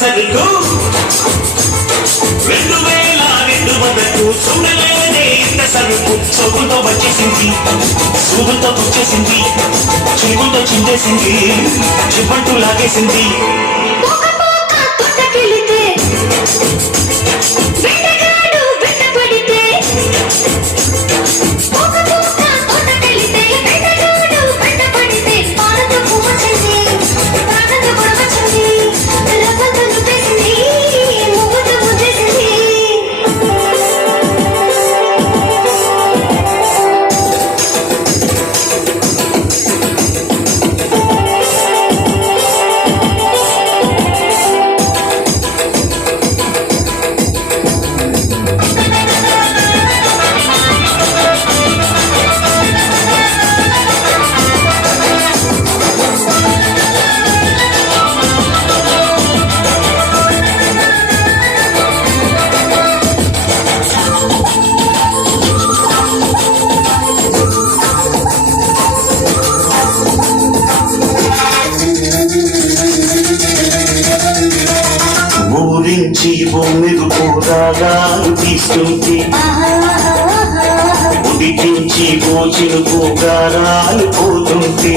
సరుకు 2002 వరకు చూడలేదే ఇంత సరుకు సొగులతో వచ్చేసింది సూగులతో పుచ్చేసింది చిగులతో చిందేసింది చిప్పంటూ లాగేసింది ఊరించి బొమ్మిది కూరగాయలు తీసుకుంటే ఉడికించి పోచిన కూగారాలు పోతుంటే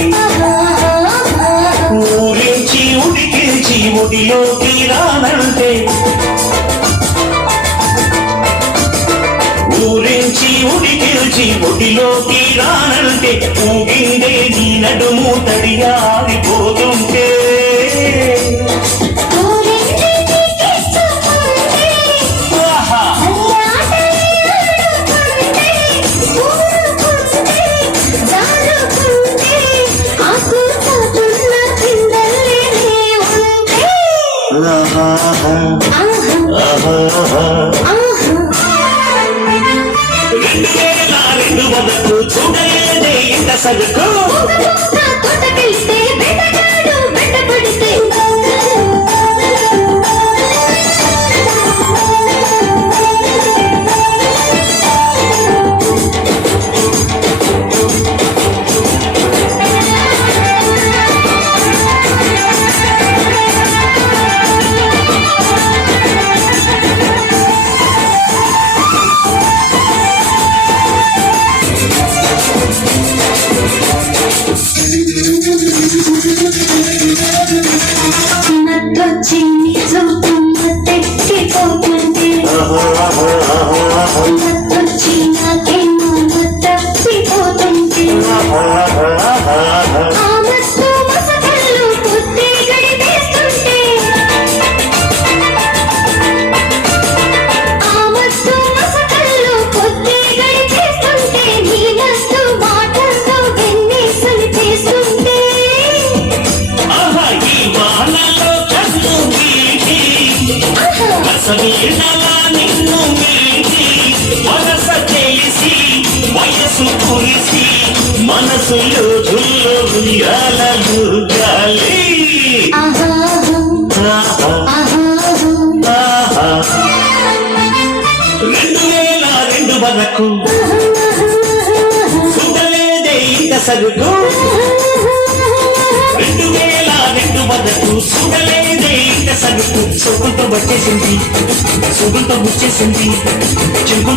ఊరించి ఉడికించి ఒడిలోకి రానంటే ఊరించి ఉడికించి ఒడిలోకి రానంటే ఊగిందే నీ నడుము తడియారిపోతుంటే చూడలేదే ఇంత సరుకు చిన్ని చూపు తెక్కిపోతుంది నాకేమో తప్పిపోతుంది నిన్ను మీటి మనస చేసి వయసు కురిసి మనసులో జుల్లో ఉయ్యాలలు గాలి 2002 వరకు చూడలేదే ఇంత సరుకు 2002 వరకు చూడలేదే ఇంత సరుకు సొగులతో వచ్చేసింది సొగులతో గుచ్చేసింది చిగులతో